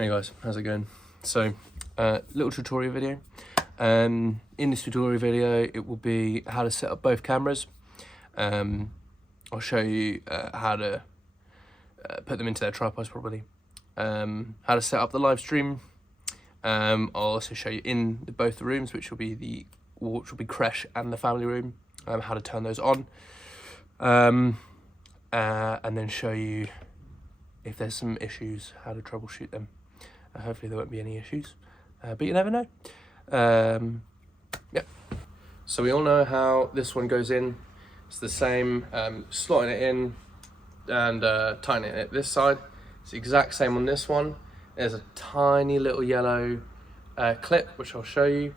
Hey guys, how's it going? So, little tutorial video. In this tutorial video, it will be how to set up both cameras. I'll show you how to put them into their tripods properly. How to set up the live stream. I'll also show you in both the rooms, which will be creche and the family room. How to turn those on. And then show you if there's some issues, how to troubleshoot them. Hopefully there won't be any issues, but you never know. Yeah, so we all know how this one goes in. It's the same, slotting it in and tightening it this side. It's the exact same on this one. There's a tiny little yellow clip, which I'll show you.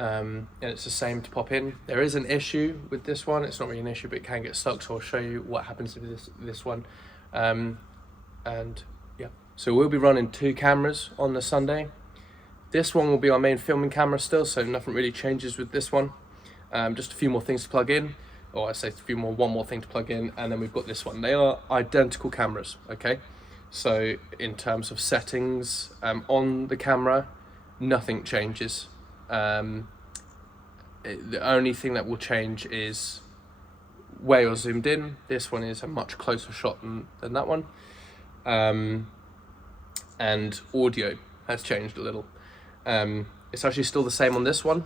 And it's the same to pop in. There is an issue with this one. It's not really an issue, but it can get stuck, so I'll show you what happens to this one. And yeah, so we'll be running 2 cameras on the Sunday. This one will be our main filming camera still, so nothing really changes with this one. Just a few more things to plug in, or I say one more thing to plug in, and then we've got this one. They are identical cameras, okay? So in terms of settings on the camera, nothing changes. The only thing that will change is where you're zoomed in. This one is a much closer shot than that one. And audio has changed a little. It's actually still the same on this one,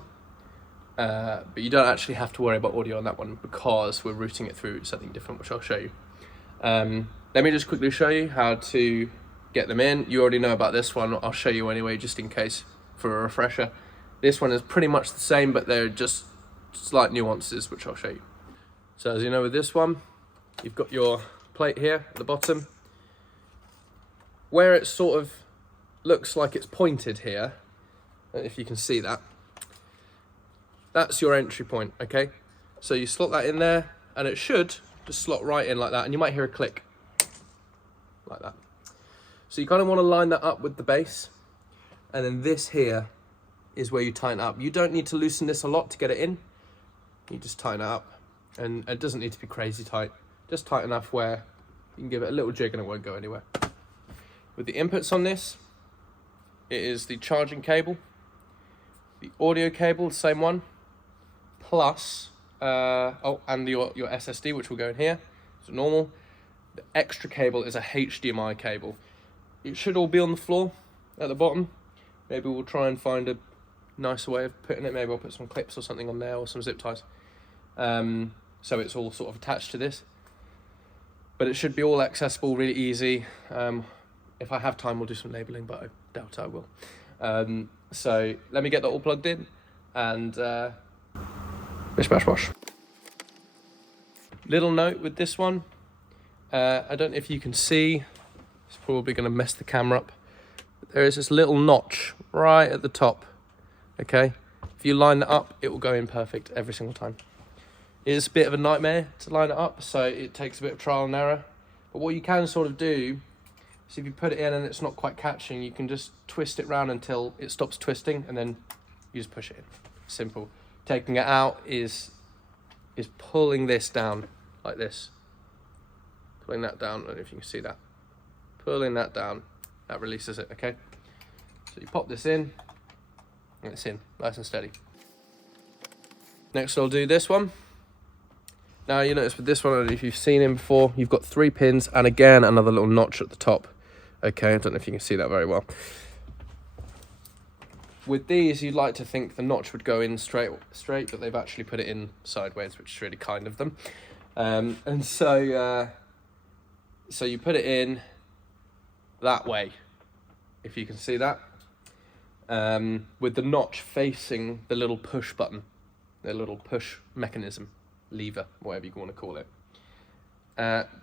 but you don't actually have to worry about audio on that one because we're routing it through something different, which I'll show you. Let me just quickly show you how to get them in. You already know about this one. I'll show you anyway, just in case for a refresher. This one is pretty much the same, but they're just slight nuances, which I'll show you. So as you know with this one, you've got your plate here at the bottom. Where it sort of looks like it's pointed here, if you can see that, that's your entry point, okay? So you slot that in there, and it should just slot right in like that, and you might hear a click, like that. So you kind of want to line that up with the base, and then this here is where you tighten up. You don't need to loosen this a lot to get it in. You just tighten it up, and it doesn't need to be crazy tight. Just tight enough where you can give it a little jig and it won't go anywhere. With the inputs on this, it is the charging cable, the audio cable, the same one, plus, and your SSD, which will go in here, so normal. The extra cable is a HDMI cable. It should all be on the floor at the bottom. Maybe we'll try and find a nicer way of putting it. Maybe I'll put some clips or something on there, or some zip ties. So it's all sort of attached to this. But it should be all accessible, really easy. If I have time, we'll do some labeling, but I doubt I will. So let me get that all plugged in, and bish bash bosh. Little note with this one, I don't know if you can see, it's probably going to mess the camera up. There is this little notch right at the top, okay? If you line that up, it will go in perfect every single time. It is a bit of a nightmare to line it up, so it takes a bit of trial and error. But what you can sort of do, so if you put it in and it's not quite catching, you can just twist it round until it stops twisting, and then you just push it in. Simple. Taking it out is pulling this down like this. Pulling that down, I don't know if you can see that. Pulling that down, that releases it, okay? So you pop this in, and it's in, nice and steady. Next I'll do this one. Now you notice with this one, I don't know if you've seen him before, you've got 3 pins, and again, another little notch at the top. Okay, I don't know if you can see that very well. With these, you'd like to think the notch would go in straight, but they've actually put it in sideways, which is really kind of them. And so you put it in that way, if you can see that, with the notch facing the little push button, the little push mechanism, lever, whatever you want to call it.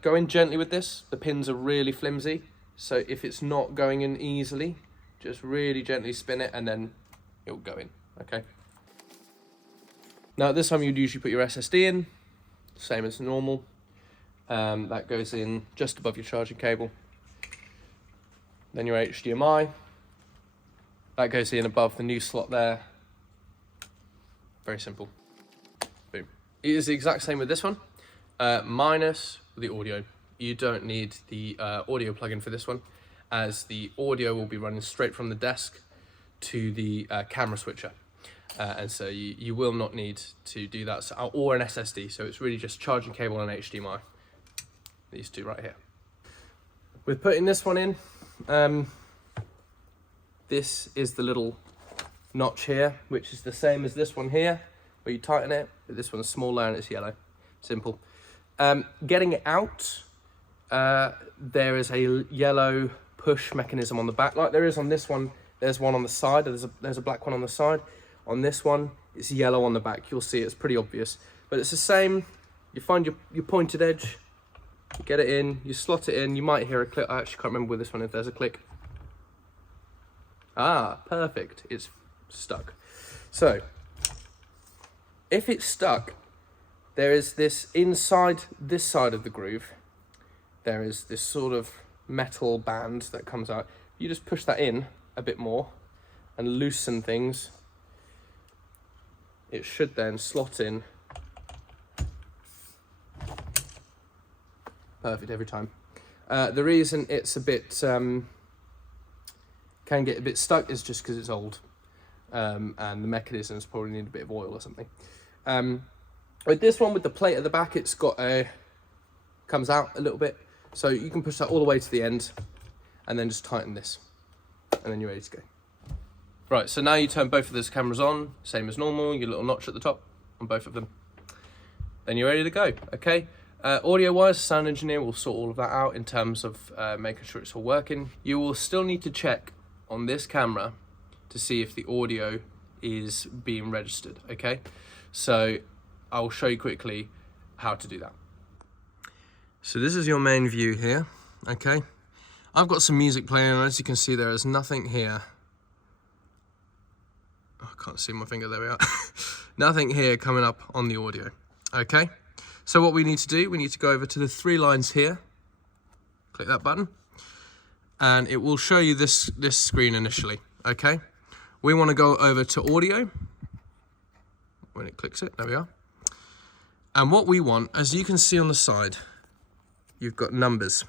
Go in gently with this. The pins are really flimsy. So if it's not going in easily, just really gently spin it and then it'll go in, okay? Now at this time you'd usually put your SSD in, same as normal. That goes in just above your charging cable. Then your HDMI, that goes in above the new slot there. Very simple, boom. It is the exact same with this one, minus the audio. You don't need the audio plugin for this one. as the audio will be running straight from the desk to the camera switcher. And so you will not need to do that, or an SSD. So it's really just charging cable and HDMI. These two right here. With putting this one in, this is the little notch here, which is the same as this one here, where you tighten it, but this one's smaller and it's yellow. Simple. Getting it out, there is a yellow push mechanism on the back, like there is on this one. There's one on the side, there's a black one on the side. On this one, it's yellow on the back. You'll see it's pretty obvious, but it's the same. You find your pointed edge, you get it in, you slot it in. You might hear a click. I actually can't remember with this one if there's a click. Ah, perfect, it's stuck. So if it's stuck, there is this inside this side of the groove, there is this sort of metal band that comes out. You just push that in a bit more and loosen things. It should then slot in perfect every time. The reason it's a bit can get a bit stuck is just because it's old, and the mechanisms probably need a bit of oil or something. With this one, with the plate at the back, it's got comes out a little bit, so you can push that all the way to the end and then just tighten this, and then you're ready to go. Right, so now you turn both of those cameras on, same as normal, your little notch at the top on both of them. Then you're ready to go, okay? Audio-wise, the sound engineer will sort all of that out in terms of making sure it's all working. You will still need to check on this camera to see if the audio is being registered, okay? So I'll show you quickly how to do that. So this is your main view here, okay? I've got some music playing, and as you can see, there is nothing here. Oh, I can't see my finger, there we are. Nothing here coming up on the audio, okay? So what we need to do, we need to go over to the 3 lines here, click that button, and it will show you this screen initially, okay? We want to go over to audio, when it clicks it, there we are. And what we want, as you can see on the side, you've got numbers,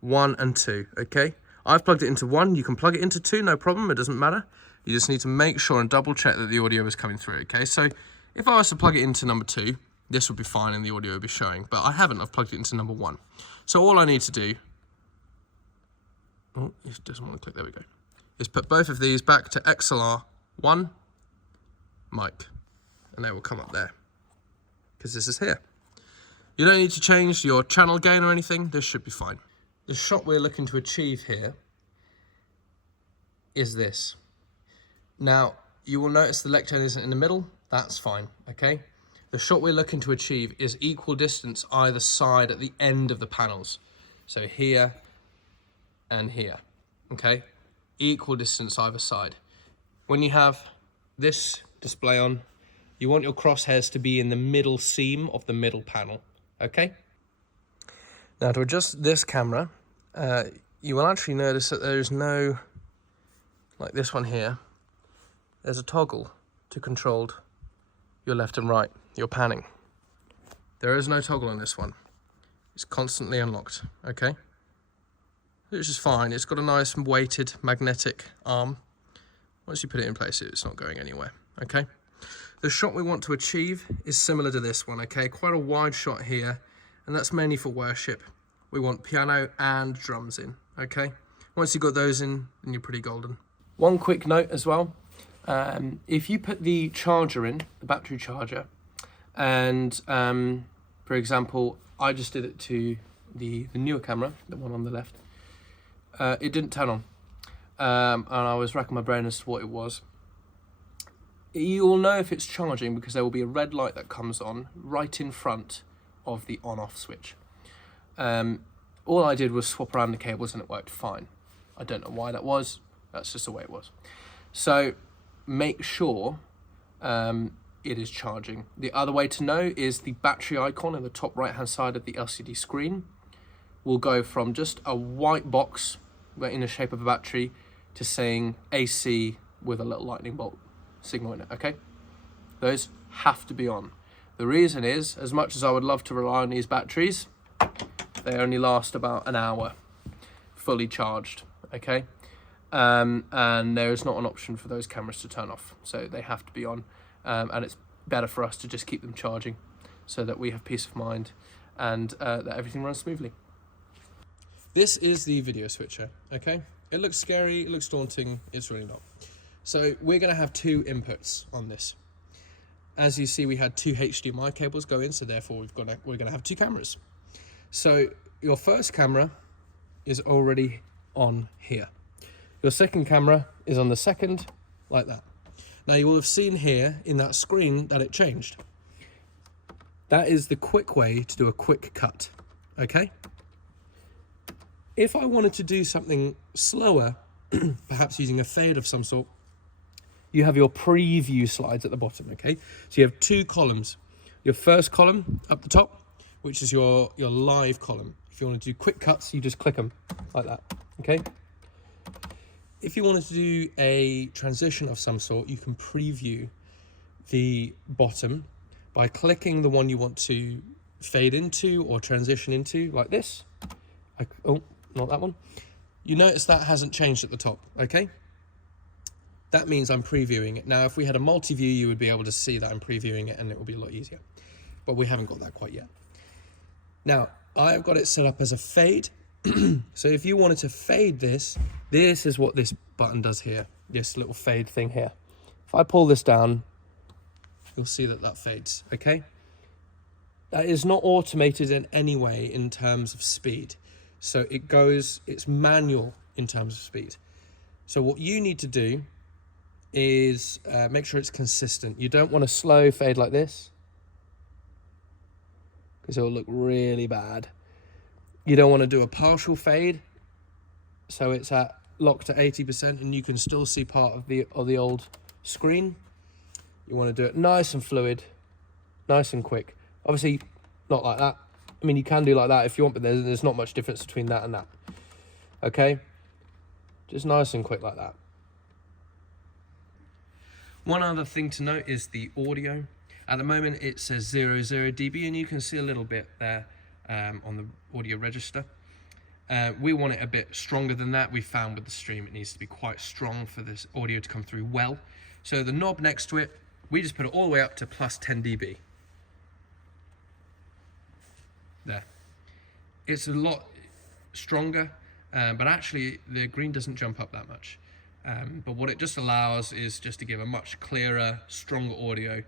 1 and 2, okay? I've plugged it into 1, you can plug it into 2, no problem, it doesn't matter. You just need to make sure and double check that the audio is coming through, okay? So if I was to plug it into number 2, this would be fine and the audio would be showing, but I haven't, I've plugged it into number 1. So all I need to do, oh, it doesn't want to click, there we go, is put both of these back to XLR1 mic, and they will come up there, because this is here. You don't need to change your channel gain or anything, this should be fine. The shot we're looking to achieve here is this. Now, you will notice the lectern isn't in the middle, that's fine, okay? The shot we're looking to achieve is equal distance either side at the end of the panels. So here and here, okay? Equal distance either side. When you have this display on, you want your crosshairs to be in the middle seam of the middle panel, okay? Now to adjust this camera, you will actually notice that there's no, like this one here, there's a toggle to control your left and right, your panning. There is no toggle on this one. It's constantly unlocked, okay? Which is fine. It's got a nice weighted magnetic arm. Once you put it in place, it's not going anywhere, okay? The shot we want to achieve is similar to this one, okay? Quite a wide shot here, and that's mainly for worship. We want piano and drums in, okay? Once you've got those in, then you're pretty golden. One quick note as well. If you put the charger in, the battery charger, and for example, I just did it to the newer camera, the one on the left, it didn't turn on, and I was racking my brain as to what it was. You'll know if it's charging because there will be a red light that comes on right in front of the on-off switch. All I did was swap around the cables and it worked fine. I don't know why that was, that's just the way it was. So make sure it is charging. The other way to know is the battery icon in the top right hand side of the LCD screen will go from just a white box in the shape of a battery to saying AC with a little lightning bolt signal in it, okay? Those have to be on. The reason is, as much as I would love to rely on these batteries, they only last about an hour fully charged, okay? And there is not an option for those cameras to turn off, so they have to be on, and it's better for us to just keep them charging so that we have peace of mind and that everything runs smoothly. This is the video switcher, okay? It looks scary, it looks daunting, it's really not. So we're going to have two inputs on this. As you see, we had two HDMI cables go in, so therefore we're going to have two cameras. So your first camera is already on here. Your second camera is on the second, like that. Now you will have seen here in that screen that it changed. That is the quick way to do a quick cut, okay? If I wanted to do something slower, perhaps using a fade of some sort, you have your preview slides at the bottom, okay? So you have two columns. Your first column up the top, which is your live column. If you want to do quick cuts, you just click them like that, okay? If you wanted to do a transition of some sort, you can preview the bottom by clicking the one you want to fade into or transition into, like this. Oh, not that one. You notice that hasn't changed at the top, okay? That means I'm previewing it. Now, if we had a multi-view, you would be able to see that I'm previewing it and it will be a lot easier. But we haven't got that quite yet. Now, I've got it set up as a fade. So if you wanted to fade this is what this button does here, this little fade thing here. If I pull this down, you'll see that fades, okay? That is not automated in any way in terms of speed. So it's manual in terms of speed. So what you need to do is make sure it's consistent. You don't want a slow fade like this, because it will look really bad. You don't want to do a partial fade, so it's locked to 80% and you can still see part of the old screen. You want to do it nice and fluid, nice and quick. Obviously, not like that. I mean, you can do like that if you want, but there's not much difference between that and that. Okay? Just nice and quick like that. One other thing to note is the audio. At the moment, it says 00 dB, and you can see a little bit there on the audio register. We want it a bit stronger than that. We found with the stream it needs to be quite strong for this audio to come through well. So the knob next to it, we just put it all the way up to plus 10 dB. There. It's a lot stronger, but actually the green doesn't jump up that much. But what it just allows is just to give a much clearer, stronger audio,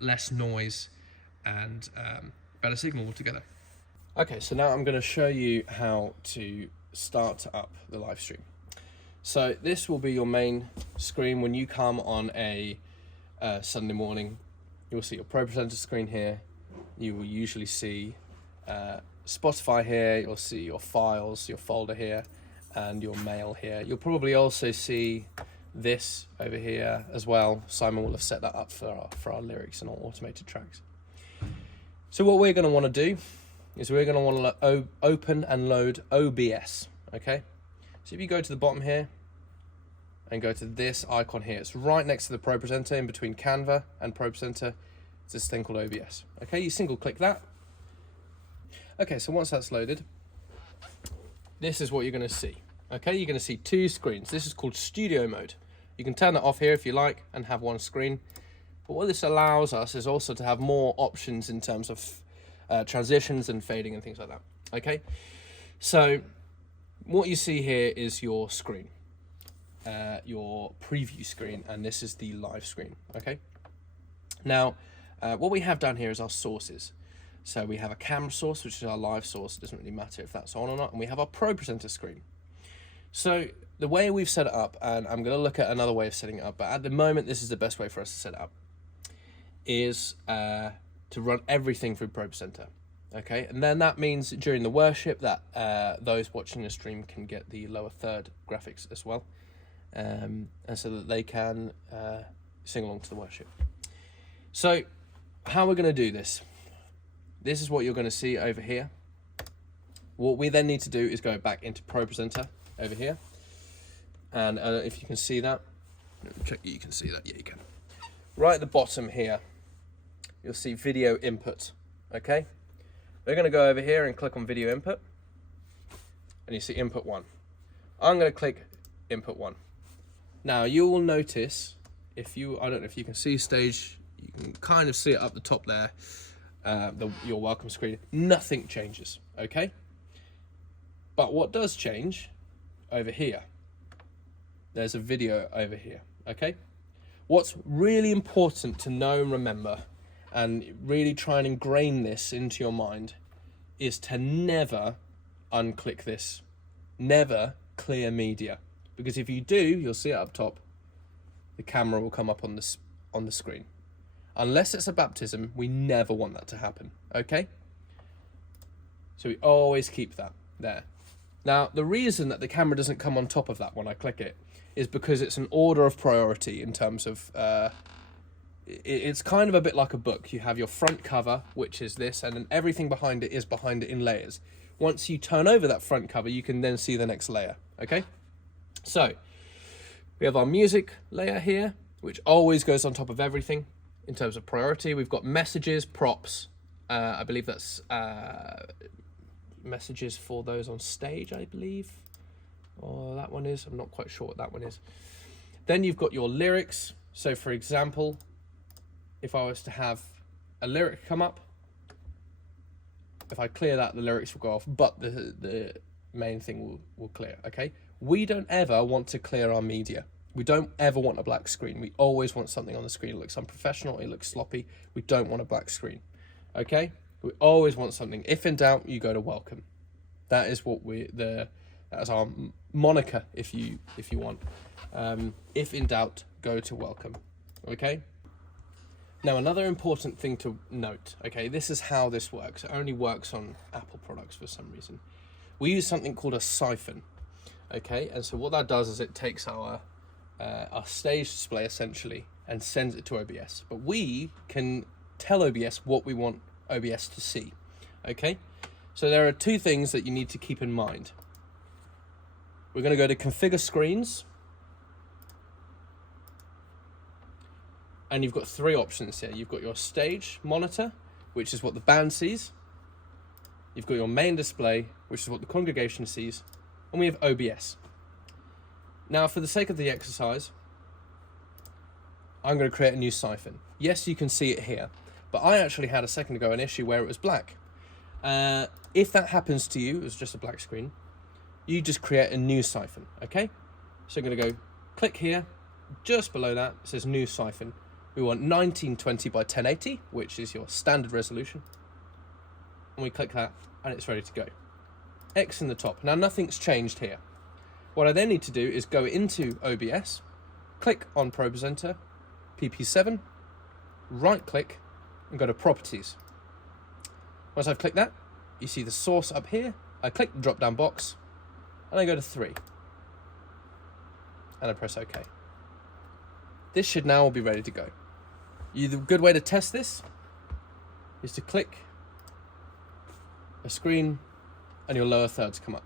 less noise, and better signal altogether. Okay, so now I'm going to show you how to start up the live stream. So this will be your main screen. When you come on a Sunday morning, you'll see your ProPresenter screen here. You will usually see Spotify here. You'll see your files, your folder here, and your mail here. You'll probably also see this over here as well. Simon will have set that up for our lyrics and all automated tracks. So what we're going to want to do is we're going to want to open and load OBS, okay? So if you go to the bottom here and go to this icon here, it's right next to the ProPresenter, in between Canva and ProPresenter. It's this thing called OBS, okay? You single click that. Okay, so once that's loaded, this is what you're going to see, okay? You're going to see two screens. This is called studio mode. You can turn that off here if you like and have one screen. But what this allows us is also to have more options in terms of transitions and fading and things like that, okay? So what you see here is your screen, your preview screen, and this is the live screen, okay? Now, what we have down here is our sources. So we have a camera source, which is our live source. It doesn't really matter if that's on or not. And we have our ProPresenter screen. So the way we've set it up, and I'm going to look at another way of setting it up, but at the moment, this is the best way for us to set it up, is to run everything through ProPresenter. Okay, and then that means during the worship that those watching the stream can get the lower third graphics as well, and so that they can sing along to the worship. So how we're going to do this. This is what you're going to see over here. What we then need to do is go back into ProPresenter over here. And if you can see that, check you can see that, yeah you can. Right at the bottom here, you'll see video input, okay? We're going to go over here and click on video input. And you see input 1. I'm going to click input 1. Now you will notice, I don't know if you can see stage, you can kind of see it up the top there, your welcome screen, nothing changes, okay? But what does change over here, there's a video over here, okay? What's really important to know and remember, and really try and ingrain this into your mind, is to never unclick this. Never clear media. Because if you do, you'll see it up top, the camera will come up on the screen. Unless it's a baptism, we never want that to happen, okay? So we always keep that there. Now, the reason that the camera doesn't come on top of that when I click it is because it's an order of priority in terms of, it's kind of a bit like a book. You have your front cover, which is this, and then everything behind it is behind it in layers. Once you turn over that front cover, you can then see the next layer, okay? So, we have our music layer here, which always goes on top of everything in terms of priority. We've got messages, props. I believe that's messages for those on stage, I believe. Or that one is. I'm not quite sure what that one is. Then you've got your lyrics. So, for example, if I was to have a lyric come up, if I clear that, the lyrics will go off, but the main thing will clear, okay? We don't ever want to clear our media. We don't ever want a black screen. We always want something on the screen. It looks unprofessional, it looks sloppy. We don't want a black screen, okay? We always want something. If in doubt, you go to welcome. That is what that's our moniker, if you want. If in doubt, go to welcome, okay? Now, another important thing to note, okay, this is how this works. It only works on Apple products for some reason. We use something called a siphon, okay? And so what that does is it takes our stage display, essentially, and sends it to OBS. But we can tell OBS what we want OBS to see, okay? So there are two things that you need to keep in mind. We're going to go to Configure Screens. And you've got three options here. You've got your stage monitor, which is what the band sees. You've got your main display, which is what the congregation sees. And we have OBS. Now, for the sake of the exercise, I'm going to create a new siphon. Yes, you can see it here, but I actually had a second ago an issue where it was black. If that happens to you, it's just a black screen, you just create a new siphon, okay? So I'm going to go click here. Just below that, it says new siphon. We want 1920 by 1080, which is your standard resolution. And we click that, and it's ready to go. X in the top. Now, nothing's changed here. What I then need to do is go into OBS, click on ProPresenter, PP7, right-click, and go to Properties. Once I've clicked that, you see the source up here. I click the drop-down box, and I go to 3. And I press OK. This should now be ready to go. The good way to test this is to click a screen and your lower thirds come up.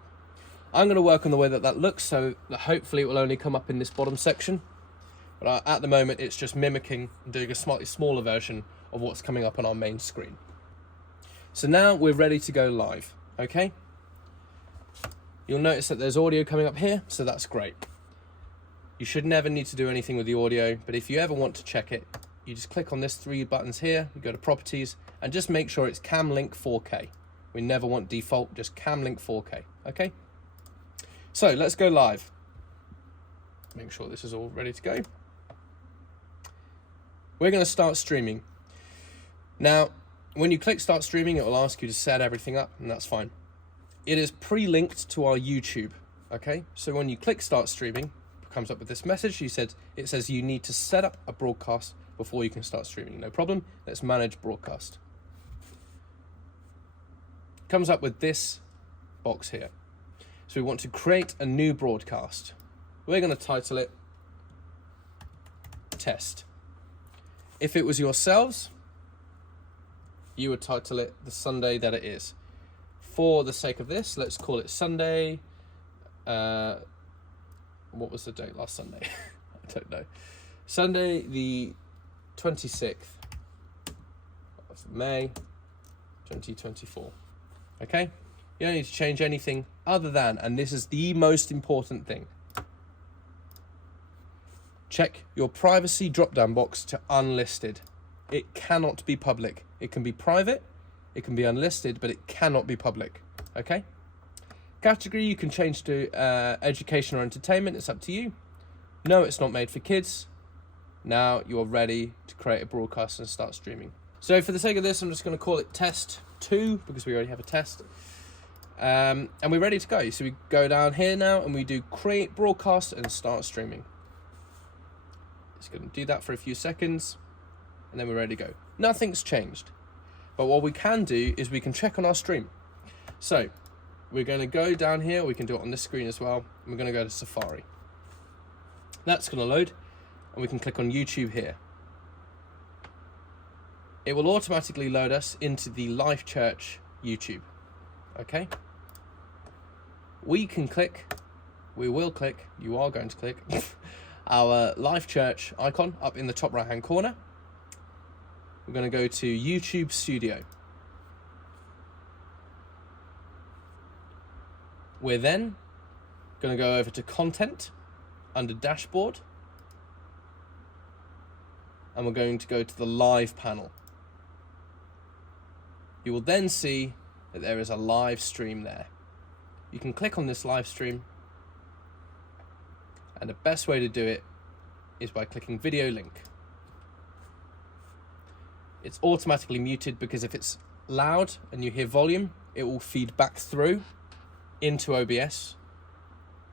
I'm going to work on the way that looks so that hopefully it will only come up in this bottom section. But at the moment it's just mimicking and doing a slightly smaller version of what's coming up on our main screen. So now we're ready to go live, okay? You'll notice that there's audio coming up here, so that's great. You should never need to do anything with the audio, but if you ever want to check it, you just click on this 3 buttons here, you go to Properties, and just make sure it's CamLink 4K. We never want default, just CamLink 4K, okay? So let's go live. Make sure this is all ready to go. We're going to start streaming. Now, when you click start streaming, it will ask you to set everything up, and that's fine. It is pre-linked to our YouTube, okay? So when you click start streaming, it comes up with this message. It says you need to set up a broadcast before you can start streaming. No problem. Let's manage broadcast. Comes up with this box here. So we want to create a new broadcast. We're going to title it Test. If it was yourselves, you would title it the Sunday that it is. For the sake of this, let's call it Sunday. What was the date last Sunday? I don't know. Sunday the 26th of May 2024. Okay? You don't need to change anything other than, and this is the most important thing, check your privacy drop-down box to unlisted. It cannot be public. It can be private, it can be unlisted, but it cannot be public, okay? Category you can change to education or entertainment, it's up to you. No, it's not made for kids. Now you're ready to create a broadcast and start streaming. So for the sake of this, I'm just gonna call it test 2 because we already have a test. And we're ready to go. So we go down here now and we do create broadcast and start streaming. Just gonna do that for a few seconds and then we're ready to go. Nothing's changed. But what we can do is we can check on our stream. So we're gonna go down here, we can do it on this screen as well. And we're gonna go to Safari. That's gonna load and we can click on YouTube here. It will automatically load us into the Life Church YouTube, okay? We can click, we will click, you are going to click, our Life Church icon up in the top right hand corner. We're going to go to YouTube Studio. We're then going to go over to Content under Dashboard. And we're going to go to the Live panel. You will then see that there is a live stream there. You can click on this live stream, and the best way to do it is by clicking video link. It's automatically muted because if it's loud and you hear volume, it will feed back through into OBS.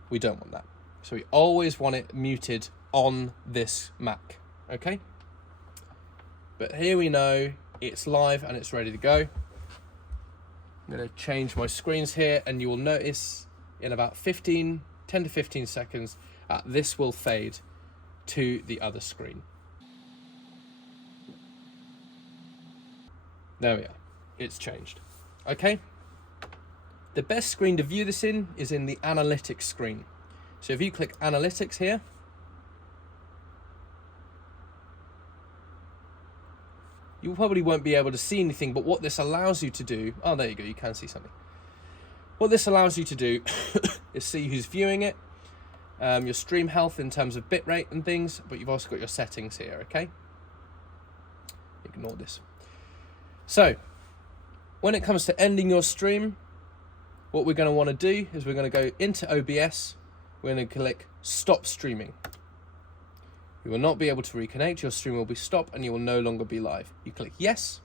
We don't want that. So we always want it muted on this Mac, okay? But here we know it's live and it's ready to go. I'm going to change my screens here and you will notice in about 10 to 15 seconds, this will fade to the other screen. There we are, it's changed. Okay, the best screen to view this in is in the analytics screen. So if you click analytics here, you probably won't be able to see anything, but what this allows you to do, oh, there you go, you can see something. What this allows you to do is see who's viewing it, your stream health in terms of bitrate and things, but you've also got your settings here, okay? Ignore this. So, when it comes to ending your stream, what we're going to want to do is we're going to go into OBS, we're going to click Stop Streaming. You will not be able to reconnect, your stream will be stopped and you will no longer be live. You click yes,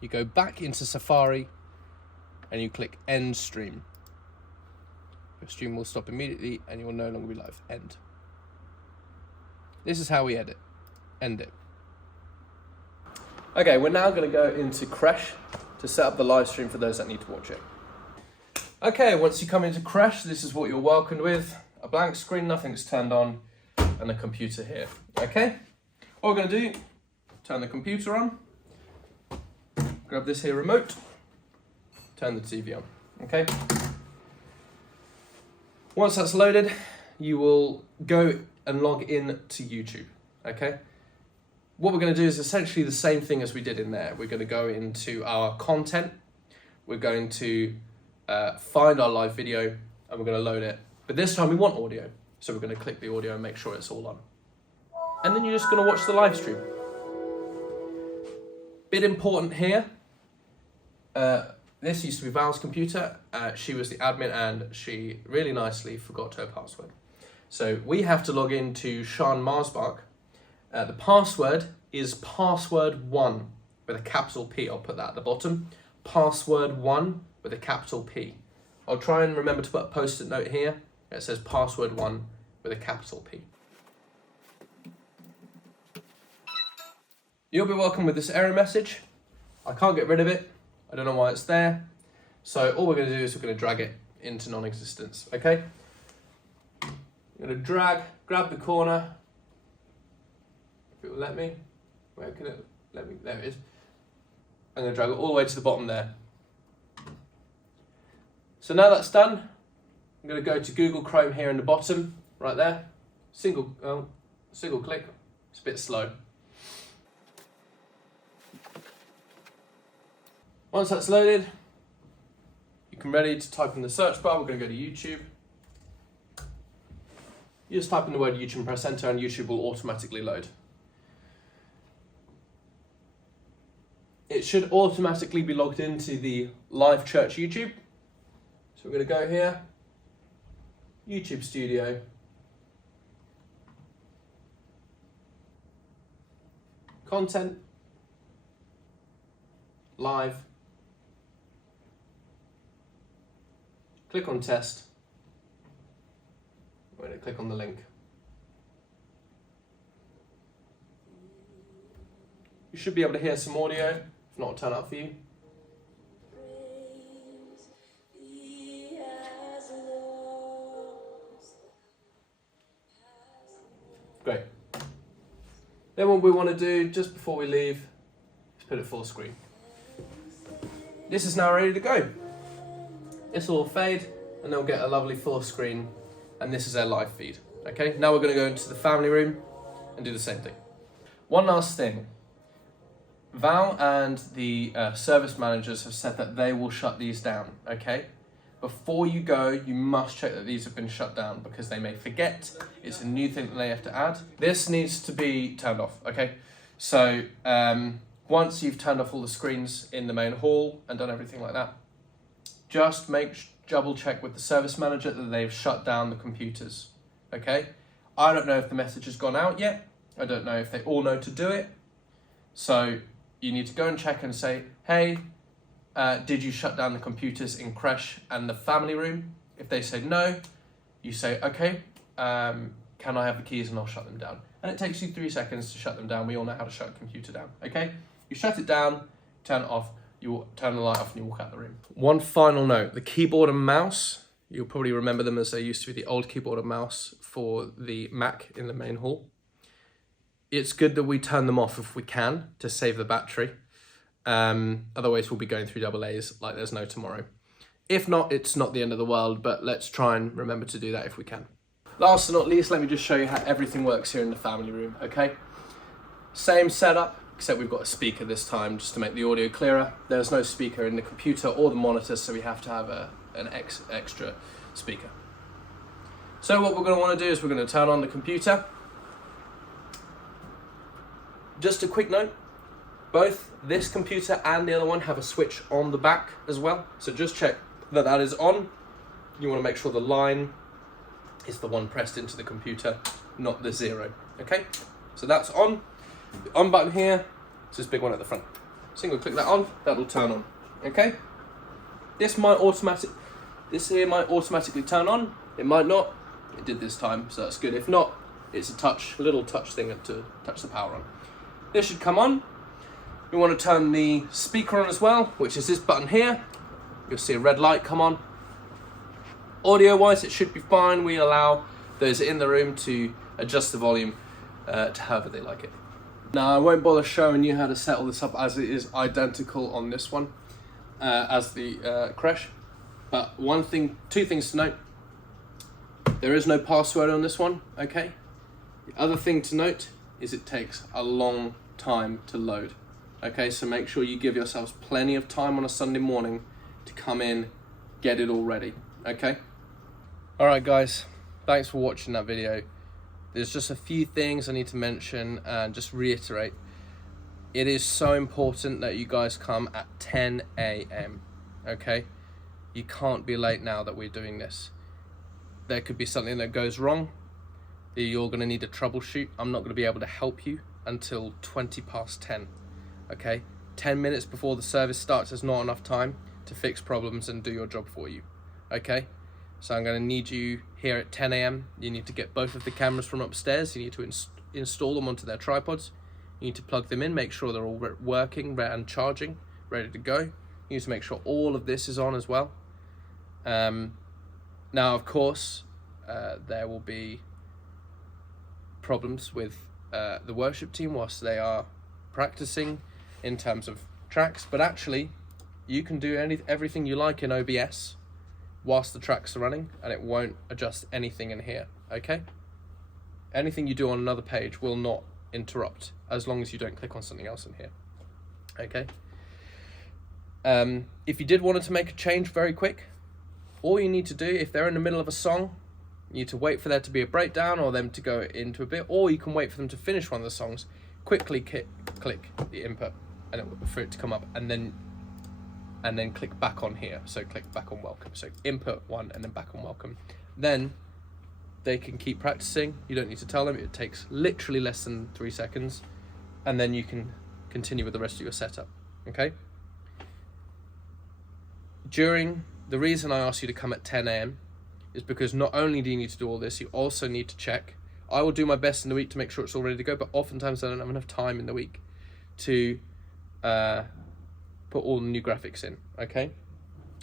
you go back into Safari and you click End Stream. Your stream will stop immediately and you will no longer be live. End. This is how we end it. Okay, we're now going to go into Crash to set up the live stream for those that need to watch it. Okay, once you come into Crash, this is what you're welcomed with. A blank screen, nothing's turned on, and a computer here. Okay, what we're going to do, turn the computer on, grab this here remote, turn the TV on. Okay, once that's loaded, you will go and log in to YouTube. Okay, what we're going to do is essentially the same thing as we did in there. We're going to go into our content, we're going to find our live video, and we're going to load it, but this time we want audio. So we're going to click the audio and make sure it's all on. And then you're just going to watch the live stream. Bit important here. This used to be Val's computer. She was the admin and she really nicely forgot her password. So we have to log into Sean Marsbach. The password is password1 with a capital P. I'll put that at the bottom. Password1 with a capital P. I'll try and remember to put a post-it note here. It says password1 with a capital P. You'll be welcome with this error message. I can't get rid of it. I don't know why it's there. So all we're going to do is we're going to drag it into non-existence, okay? I'm going to grab the corner. If it will let me. Where can it let me? There it is. I'm going to drag it all the way to the bottom there. So now that's done, I'm going to go to Google Chrome here in the bottom, right there. Single click. It's a bit slow. Once that's loaded, I'm ready to type in the search bar. We're going to go to YouTube. You just type in the word YouTube and press enter and YouTube will automatically load. It should automatically be logged into the Live Church YouTube. So we're going to go here, YouTube Studio. Content, live, click on test, we're going to click on the link. You should be able to hear some audio, if not, I'll turn up for you. Great. Then what we want to do just before we leave is put it full screen. This is now ready to go. This will fade and they'll get a lovely full screen, and this is their live feed. Okay, now we're going to go into the family room and do the same thing. One last thing. Val and the service managers have said that they will shut these down, okay? Before you go, you must check that these have been shut down because they may forget. It's a new thing that they have to add. This needs to be turned off, okay? So once you've turned off all the screens in the main hall and done everything like that, just double check with the service manager that they've shut down the computers, okay? I don't know if the message has gone out yet. I don't know if they all know to do it. So you need to go and check and say, hey, did you shut down the computers in creche and the family room? If they say no, you say, okay, can I have the keys and I'll shut them down. And it takes you 3 seconds to shut them down. We all know how to shut a computer down, okay? You shut it down, turn it off, you turn the light off and you walk out the room. One final note, the keyboard and mouse, you'll probably remember them as they used to be the old keyboard and mouse for the Mac in the main hall. It's good that we turn them off if we can to save the battery. Otherwise we'll be going through AA's like there's no tomorrow. If not, it's not the end of the world, but let's try and remember to do that if we can. Last but not least, let me just show you how everything works here in the family room, okay? Same setup, except we've got a speaker this time just to make the audio clearer. There's no speaker in the computer or the monitor, so we have to have an extra speaker. So what we're going to want to do is we're going to turn on the computer. Just a quick note, both this computer and the other one have a switch on the back as well. So just check that that is on. You want to make sure the line is the one pressed into the computer, not the 0, okay? So that's on. The on button here is this big one at the front. Single click that on, that'll turn on, okay? This here might automatically turn on, it might not. It did this time, so that's good. If not, it's a little touch thing to touch the power on. This should come on. We want to turn the speaker on as well, which is this button here. You'll see a red light come on. Audio wise, it should be fine. We allow those in the room to adjust the volume to however they like it. Now I won't bother showing you how to set all this up as it is identical on this one as the creche. But two things to note. There is no password on this one, okay? The other thing to note is it takes a long time to load. Okay, so make sure you give yourselves plenty of time on a Sunday morning to come in, get it all ready, okay? All right, guys, thanks for watching that video. There's just a few things I need to mention and just reiterate. It is so important that you guys come at 10 a.m., okay? You can't be late now that we're doing this. There could be something that goes wrong. You're gonna need to troubleshoot. I'm not gonna be able to help you until 20 past 10. Okay, 10 minutes before the service starts is not enough time to fix problems and do your job for you. Okay, so I'm going to need you here at 10 a.m. You need to get both of the cameras from upstairs. You need to install them onto their tripods. You need to plug them in, make sure they're all working and charging, ready to go. You need to make sure all of this is on as well. Now, of course, there will be problems with the worship team whilst they are practicing in terms of tracks, but actually you can do everything you like in OBS whilst the tracks are running and it won't adjust anything in here, okay? Anything you do on another page will not interrupt as long as you don't click on something else in here, okay? If you did want to make a change very quick, all you need to do, if they're in the middle of a song, you need to wait for there to be a breakdown or them to go into a bit, or you can wait for them to finish one of the songs, quickly click the input and for it to come up, and then click back on here. So click back on welcome. So input one and then back on welcome. Then they can keep practicing. You don't need to tell them. It takes literally less than 3 seconds, and then you can continue with the rest of your setup. Okay? The reason I asked you to come at 10 a.m. is because not only do you need to do all this, you also need to check. I will do my best in the week to make sure it's all ready to go, but oftentimes I don't have enough time in the week to put all the new graphics in, okay?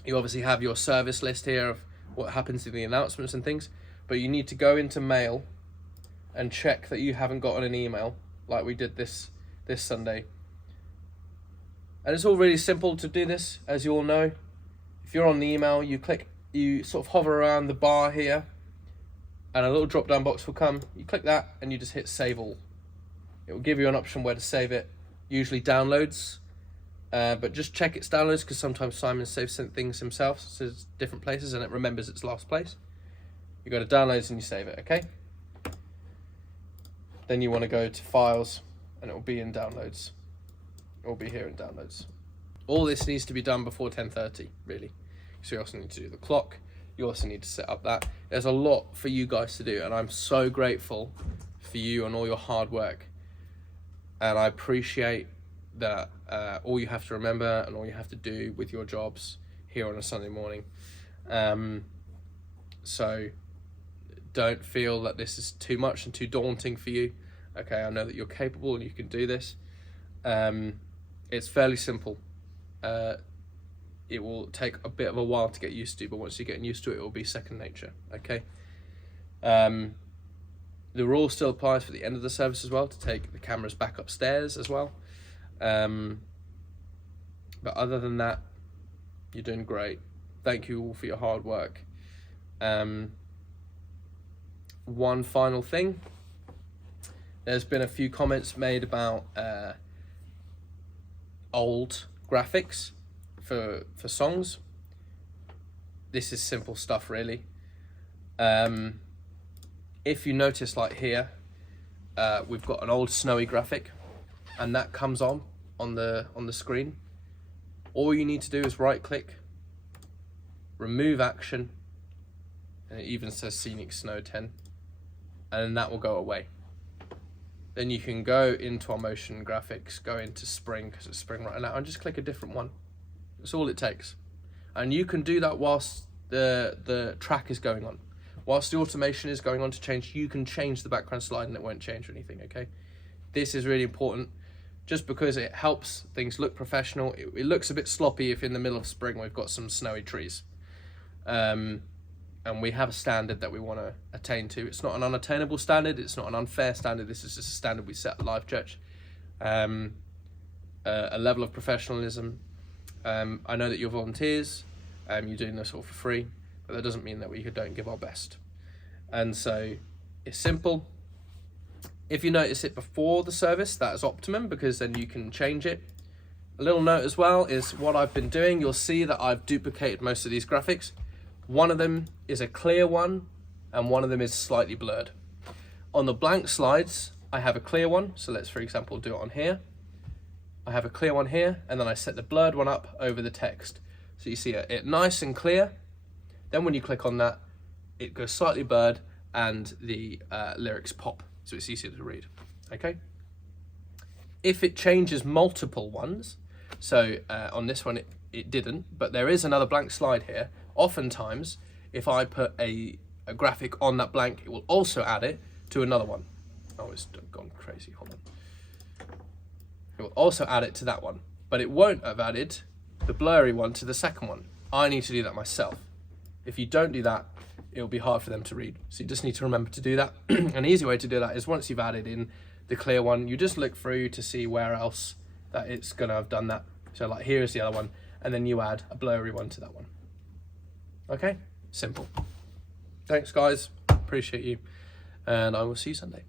You obviously have your service list here of what happens in the announcements and things, but you need to go into mail and check that you haven't gotten an email like we did this Sunday. And it's all really simple to do this, as you all know. If you're on the email, you sort of hover around the bar here, and a little drop down box will come. You click that and you just hit save all. It will give you an option where to save it, usually downloads, but just check its downloads, because sometimes Simon saves things himself to different places and it remembers its last place. You go to downloads and you save it, okay? Then you want to go to files and it will be in downloads. It will be here in downloads. All this needs to be done before 10:30, really. So you also need to do the clock. You also need to set up that. There's a lot for you guys to do, and I'm so grateful for you and all your hard work. And I appreciate that all you have to remember and all you have to do with your jobs here on a Sunday morning. So don't feel that this is too much and too daunting for you. Okay, I know that you're capable and you can do this. It's fairly simple. It will take a bit of a while to get used to, but once you're getting used to it, it will be second nature, okay? The rule still applies for the end of the service as well, to take the cameras back upstairs as well. But other than that, you're doing great. Thank you all for your hard work. One final thing. There's been a few comments made about old graphics for songs. This is simple stuff, really. If you notice, like here, we've got an old snowy graphic, and that comes on the screen. All you need to do is right click, remove action, and it even says Scenic Snow 10, and then that will go away. Then you can go into our motion graphics, go into spring, because it's spring right now, and just click a different one. That's all it takes. And you can do that whilst the track is going on. Whilst the automation is going on to change, you can change the background slide and it won't change or anything, okay? This is really important, just because it helps things look professional. It looks a bit sloppy if in the middle of spring we've got some snowy trees. And we have a standard that we want to attain to. It's not an unattainable standard, it's not an unfair standard, this is just a standard we set at Live Church. A level of professionalism. I know that you're volunteers, you're doing this all for free, but that doesn't mean that we don't give our best. And so it's simple. If you notice it before the service, that is optimum, because then you can change it. A little note as well is what I've been doing. You'll see that I've duplicated most of these graphics. One of them is a clear one and one of them is slightly blurred. On the blank slides, I have a clear one. So let's, for example, do it on here. I have a clear one here, and then I set the blurred one up over the text. So you see it nice and clear. Then when you click on that, it goes slightly blurred and the lyrics pop, so it's easier to read, okay? If it changes multiple ones, so on this one it didn't, but there is another blank slide here. Oftentimes, if I put a graphic on that blank, it will also add it to another one. Oh, it's gone crazy, hold on. It will also add it to that one, but it won't have added the blurry one to the second one. I need to do that myself. If you don't do that, it'll be hard for them to read. So you just need to remember to do that. An easy way to do that is once you've added in the clear one, you just look through to see where else that it's gonna have done that. So like here is the other one, and then you add a blurry one to that one. Okay, simple. Thanks guys, appreciate you, and I will see you Sunday.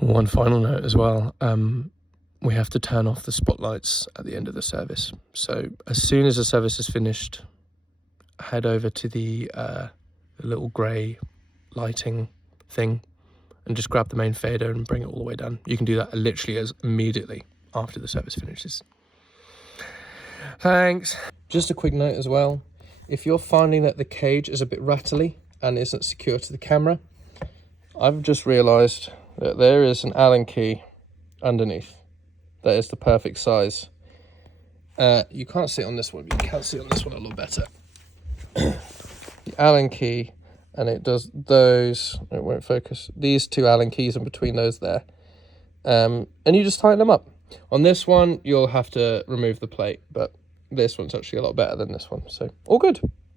One final note as well. we have to turn off the spotlights at the end of the service. So as soon as the service is finished, head over to the little grey lighting thing and just grab the main fader and bring it all the way down. You can do that literally as immediately after the service finishes. Thanks. Just a quick note as well. If you're finding that the cage is a bit rattly and isn't secure to the camera, I've just realised that there is an Allen key underneath. That is the perfect size. You can't see it on this one, but you can see it on this one a little better. The Allen key, and it does those, it won't focus, these two Allen keys in between those there. And you just tighten them up. On this one, you'll have to remove the plate, but this one's actually a lot better than this one, so all good.